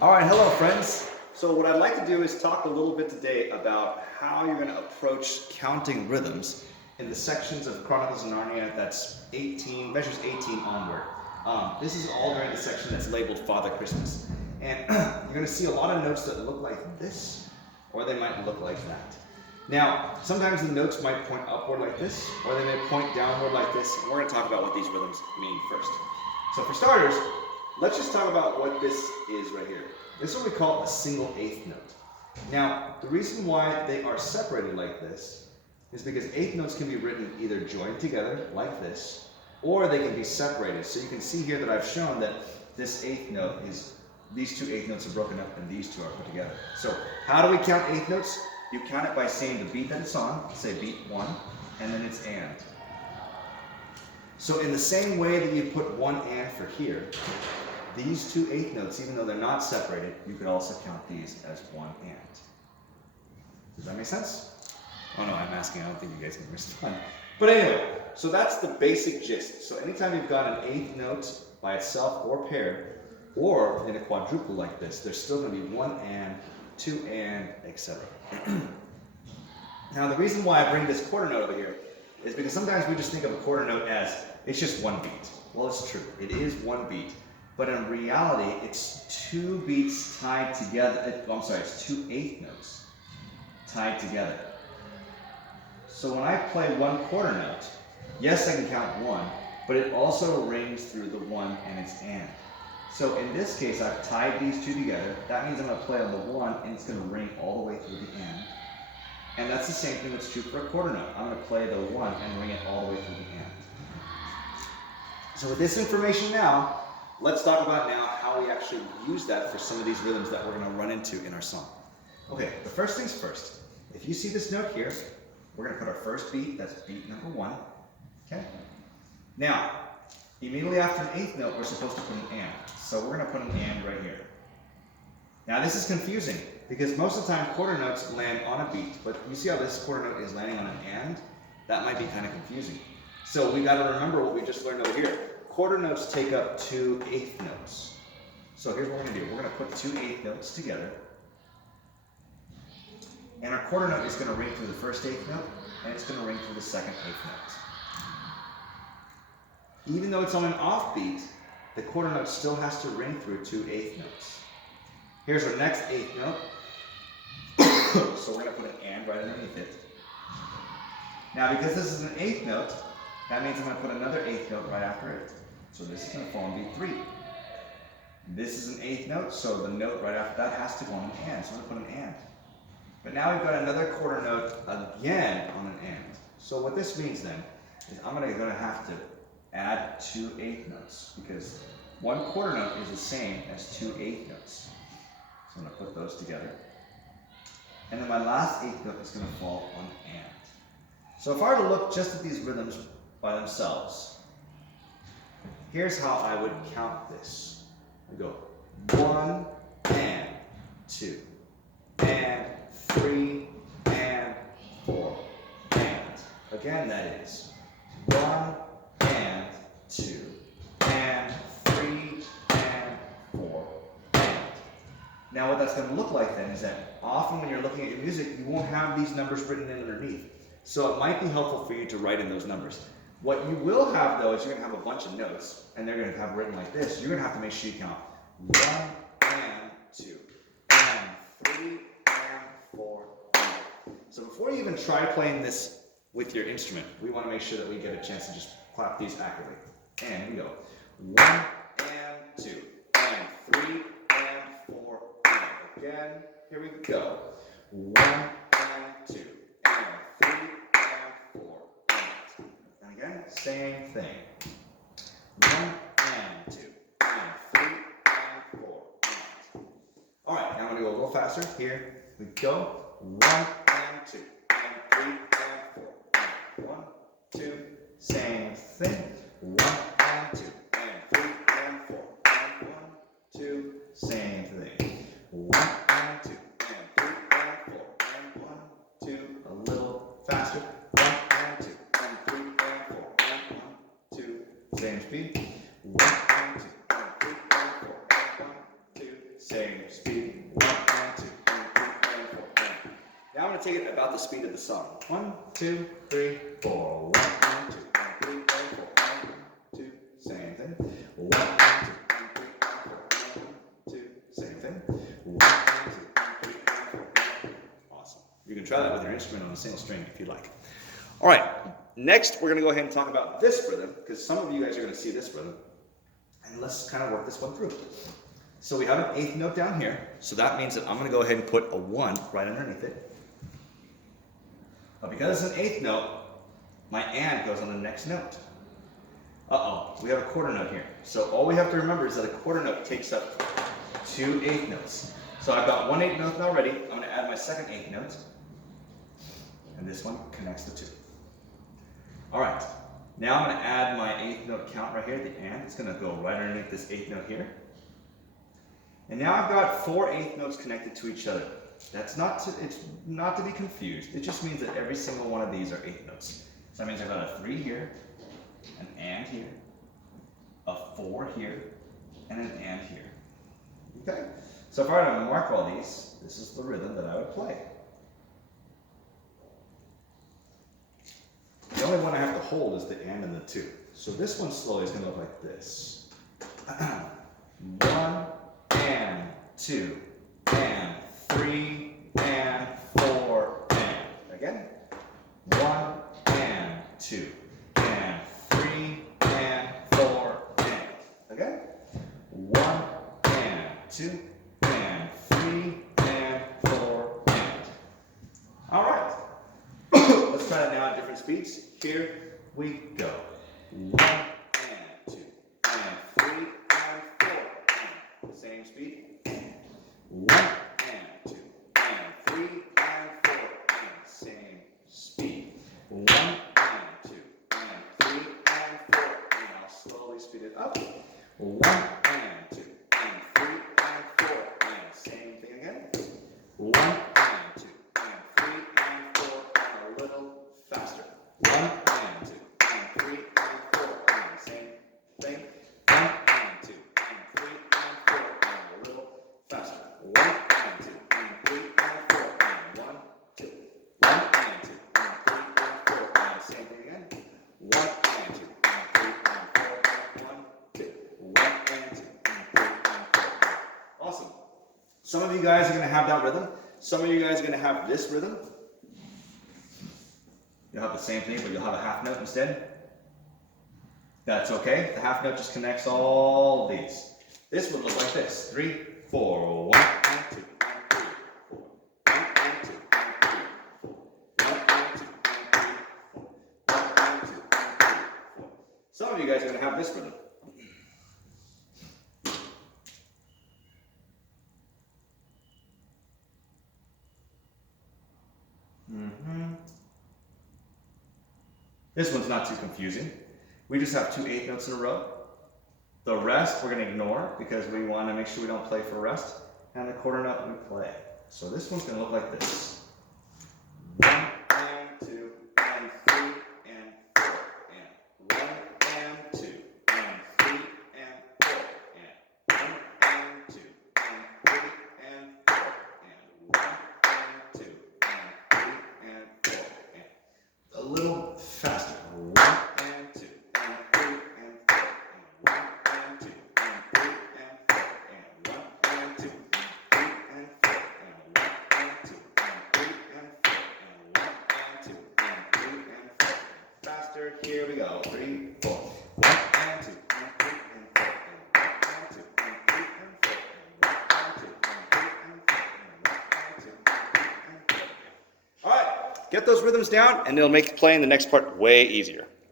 All right, hello friends. So what I'd like to do is talk a little bit today about how you're going to approach counting rhythms in the sections of Chronicles of Narnia that's 18, measures 18 onward. This is all during the section that's labeled Father Christmas. And you're going to see a lot of notes that look like this, or they might look like that. Now, sometimes the notes might point upward like this, or they may point downward like this. And we're going to talk about what these rhythms mean first. So for starters, let's just talk about what this is right here. This is what we call a single eighth note. Now, the reason why they are separated like this is because eighth notes can be written either joined together like this, or they can be separated. So you can see here that I've shown that this eighth note is, these two eighth notes are broken up and these two are put together. So how do we count eighth notes? You count it by saying the beat that it's on, say beat 1, and then it's and. So in the same way that you put one and for here, these two eighth notes, even though they're not separated, you could also count these as one and. Does that make sense? Oh no, I'm asking, I don't think you guys can respond. But anyway, so that's the basic gist. So anytime you've got an eighth note by itself or paired, or in a quadruple like this, there's still going to be one and, two and, etc. Now the reason why I bring this quarter note over here is because sometimes we just think of a quarter note as it's just one beat. Well, it's true. It is one beat. But in reality, it's two beats tied together. It's two eighth notes tied together. So when I play one quarter note, yes, I can count one, but it also rings through the one and its and. So in this case, I've tied these two together. That means I'm going to play on the one, and it's going to ring all the way through the and. And that's the same thing that's true for a quarter note. I'm going to play the one and ring it all the way through the and. So with this information now, let's talk about now how we actually use that for some of these rhythms that we're going to run into in our song. Okay, the first things first. If you see this note here, we're going to put our first beat, that's beat number 1. Okay? Now, immediately after an eighth note, we're supposed to put an and. So we're going to put an and right here. Now this is confusing because most of the time quarter notes land on a beat, but you see how this quarter note is landing on an and? That might be kind of confusing. So we got to remember what we just learned over here. Quarter notes take up two eighth notes. So here's what we're going to do. We're going to put two eighth notes together. And our quarter note is going to ring through the first eighth note, and it's going to ring through the second eighth note. Even though it's on an offbeat, the quarter note still has to ring through two eighth notes. Here's our next eighth note. So we're going to put an and right underneath it. Now because this is an eighth note, that means I'm going to put another eighth note right after it. So this is going to fall in beat 3. This is an eighth note, so the note right after that has to go on an and. So I'm going to put an and. But now we've got another quarter note again on an and. So what this means then is I'm going to have to add two eighth notes because one quarter note is the same as two eighth notes. So I'm going to put those together. And then my last eighth note is going to fall on and. So if I were to look just at these rhythms by themselves, here's how I would count this. I go 1 and 2 and 3 and 4 and. Again, that is 1 and 2 and 3 and 4 and. Now what that's going to look like then is that often when you're looking at your music, you won't have these numbers written in underneath. So it might be helpful for you to write in those numbers. What you will have though is you're going to have a bunch of notes and they're going to have written like this. You're going to have to make sure you count 1 and 2 and 3 and 4 and. So before you even try playing this with your instrument, we want to make sure that we get a chance to just clap these accurately. And here we go. 1 and 2 and 3 and 4 and. Again, here we go. 1 and 2 and 3 and 4 and. And again, same thing. 1 and 2 and 3 and 4 and. All right, now I'm going to go a little faster. Here we go. 1 and 2 and 3 and 4 and. 1, 2, same thing. 1 and 2 and 3 and 4 and. 1, 2, same thing. 1 and 2 and 3 and 4 and. 1, 2, a little faster. 1 and 2 and 3 and 4 and. 1, 2, same speed. 1 and 2 and 3 and 4 and. 1, 2, same speed. 1 and 2 and 3 and 4. And now I'm going to take it about the speed of the song. 1, 2, 3, 4. 1 and 2 and 3 and 4. 1, 2, same thing. 1 and 2 and 3 and 4. 1, 2, same thing. 1 and 2 and 3 and 4. Awesome. You can try that with your instrument on a single string if you like. All right. Next, we're going to go ahead and talk about this rhythm, because some of you guys are going to see this rhythm. And let's kind of work this one through. So we have an eighth note down here. So that means that I'm going to go ahead and put a 1 right underneath it. But because it's an eighth note, my and goes on the next note. Uh-oh, we have a quarter note here. So all we have to remember is that a quarter note takes up 2 eighth notes. So I've got 1 eighth note already. I'm going to add my second eighth note. And this one connects the 2. All right, now I'm going to add my eighth note count right here, the and. It's going to go right underneath this eighth note here. And now I've got 4 eighth notes connected to each other. It's not to be confused. It just means that every single one of these are eighth notes. So that means I've got a 3 here, an and here, a 4 here, and an and here. Okay? So if I were to mark all these, this is the rhythm that I would play. The only one I have to hold is the and and the 2. So this one slowly is going to look like this. 1 and 2 and 3 and 4 and. Again. 1 and 2 and 3 and 4 and. Again. 1 and 2 and 3 and 4 and. All right. Let's try it now at different speeds. Here we go. 1 and 2 and 3 and 4 and. Same speed. 1 and 2 and 3 and 4 and. Same speed. 1 and 2 and 3 and 4 and. I'll slowly speed it up. 1 and 2 and 3 and 4 and. Same thing again. 1 and 2 and 3 and 4 and. A little faster. 1 and 2 and 3 and 4 and. Same thing. 1 and 2 and 3 and 4 and. A little faster. 1 and 2 and 3 and 4 and. 1, 2. 1 and 2 and 3 and 4 and. Same thing again. 1 and 2 and 3 and 4 and. 1, 2. 1 and 2 and 3 and 4 and. Awesome. Some of you guys are going to have that rhythm. Some of you guys are going to have this rhythm. You'll have the same thing, but you'll have a half note instead. That's okay. The half note just connects all of these. This would look like this. 3, 4, 1 and 2 and 3, 4. 1 and 2 and 3, 4. 1 and 2 and 3, 4. 1 and 2 and 3, 4. Some of you guys are going to have this rhythm. This one's not too confusing. We just have 2 eighth notes in a row. The rest we're going to ignore because we want to make sure we don't play for rest. And the quarter note we play. So this one's going to look like this. 1 and 2 and 3 and 4 and. 1 and 2 and 3 and 4 and. 1 and 2 and 3 and 4 and. 1 and 2 and 3 and 4 and. A little faster. 1 and 2 and 3 and 4 and. 1 and 2 and 3 and 4 and. 1 and 2 and 3 and 4 and. 1 and 2 and 3 and 4 and. 1 and 2 and 3 and 4. Faster. Here we go. 3, 4. 1 and 2 and 3 and 4 and. 1 and 2 and 3 and 4 and. 1 and 2 and 3 and 4 and. 1 and 2 and 3 and 4. All right. Get those rhythms down, and it'll make playing the next part way easier.